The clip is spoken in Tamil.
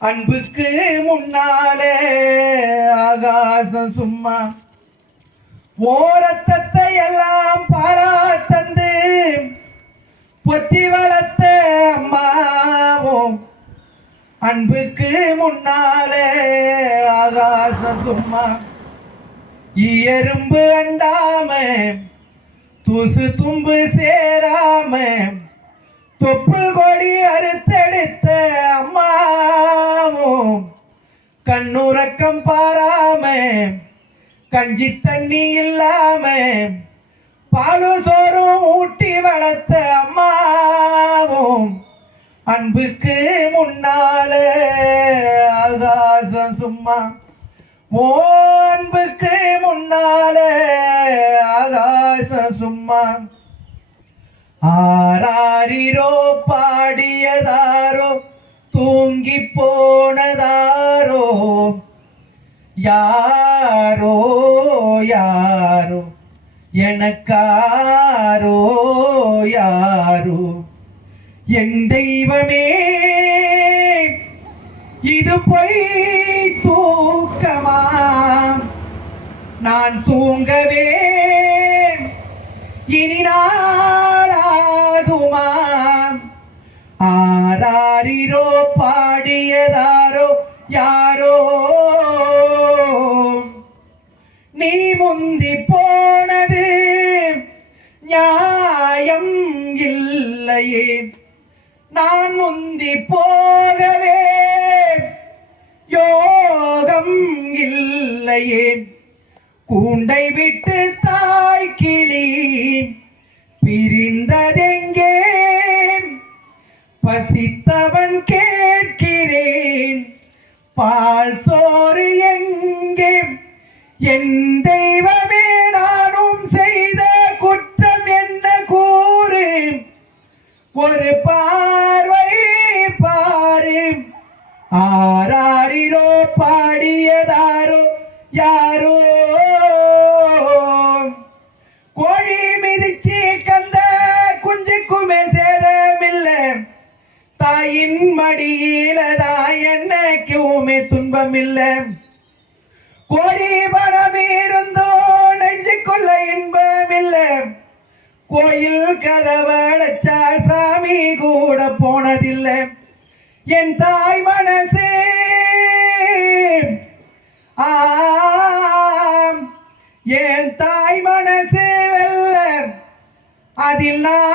அன்புக்கு முன்னாலே ஆகாசம் சும்மா ஓரத்தத்தை எல்லாம் பாரா தந்து பொத்தி வளர்த்த அம்மாவும் அன்புக்கு முன்னாலே ஆகாசம் சும்மா எறும்பு அண்டாம தூசு தும்பு சேராம தொப்புள் கொடி அறுத்தெடுத்த அம்மாவும் கண்ணுறக்கம் பாராம கஞ்சி தண்ணி இல்லாம பாலும் சோறும் ஊட்டி வளர்த்த அம்மாவும் அன்புக்கு முன்னாலே ஆகாசம் சும்மா ஓ அன்புக்கு முன்னாலே ஆகாசம் சும்மா ஆராரிரோ பாடியதாரோ தூங்கி போனதாரோ யாரோ யாரோ எனக்காரோ யாரோ என் தெய்வமே இது பொய் தூக்கமா நான் தூங்கவே இனி நாளாகுமா ஆராரிரோ பாடியதாரோ யாரோ நீ முந்தி போனது நியாயம் இல்லையே நான் முந்தி போகவே யோகம் இல்லையே கூண்டை விட்டு தாய் கிளி பிரிந்ததெங்கே பசித்தவன் கேட்கிறேன் பால் சோறு எங்கே என் தெய்வமே நானும் செய்த குற்றம் என்ன கூறு ஒரு பார்வை பாரு ஆராரிரோ பாடியதாரோ யாரோ கோழி மிதிச்சு கந்த குஞ்சுக்குமே சேதமில்ல தாயின் மடியில தான் என்னைக்குமே துன்பமில்ல கோடி பணம் இருந்தோ நெஞ்சுக்குள்ள இன்பமில்ல கோயில் கதவடைச்சா சாமி கூட போனதில்லை என் தாய் மனசே என் தாய் மனசு வெல்ல அதில் நான்